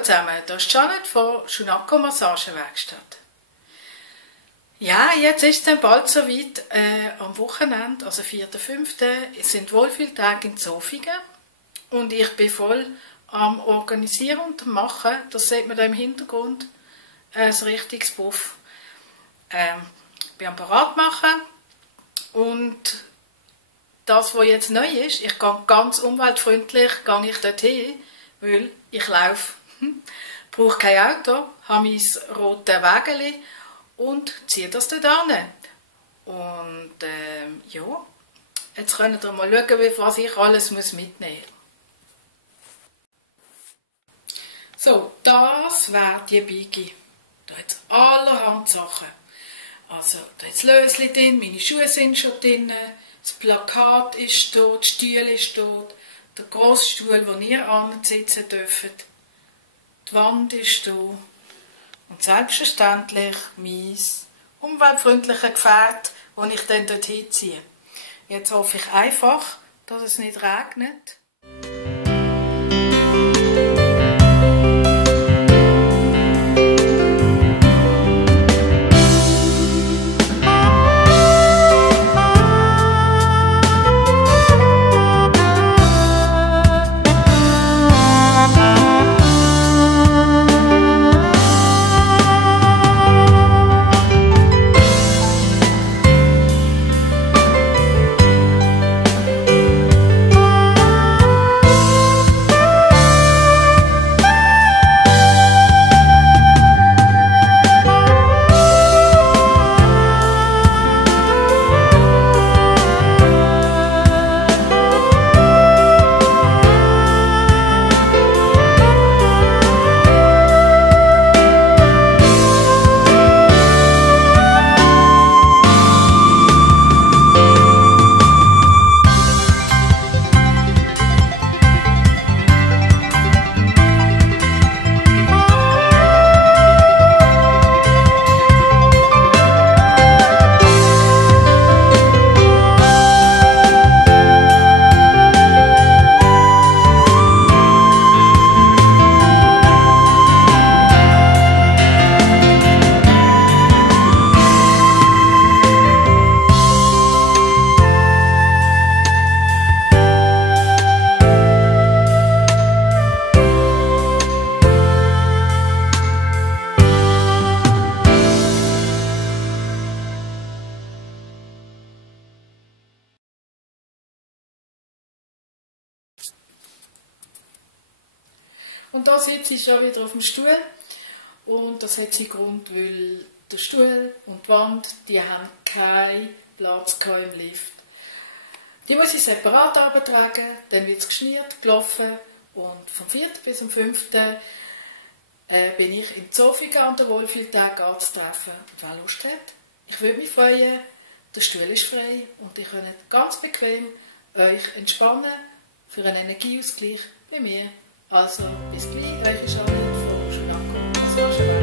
Hallo zusammen, das ist Janet von Shunako Massagewerkstatt. Ja, jetzt ist es dann bald soweit. Am Wochenende, also 4.5., sind Wohlfühltage in Zofingen. Und ich bin voll am Organisieren und am Machen. Das sieht man da im Hintergrund. Ein richtiges Buff. Ich bin am Parat machen. Und das, was jetzt neu ist, ich gehe ganz umweltfreundlich dorthin, weil ich laufe. Brauche kein Auto, habe mein rotes Wägeli und ziehe das dort hin. Und ja, jetzt könnt ihr mal schauen, was ich alles mitnehmen muss. So, das wäre die Biggie. Da hat es allerhand Sachen. Also, da hat es Lösli drin, meine Schuhe sind schon drin, das Plakat ist dort, die Stühle ist dort, der grosse Stuhl, wo ihr sitzen dürft. Die Wand ist da. Und selbstverständlich mein umweltfreundliches Gefährt, das ich dann dorthin ziehe. Jetzt hoffe ich einfach, dass es nicht regnet. Und da sitze ich schon wieder auf dem Stuhl. Und das hat seinen Grund, weil der Stuhl und die Wand, die haben keinen Platz im Lift. Die muss ich separat abtragen, dann wird es geschmiert, gelaufen. Und vom 4. bis zum 5. bin ich in Zofingen an der Wohlfühltag anzutreffen. Und wer Lust hat, ich würde mich freuen, der Stuhl ist frei und ihr könnt ganz bequem euch entspannen für einen Energieausgleich bei mir. Also, bis gleich, eure Charlotte von Shunako Massagewerkstatt.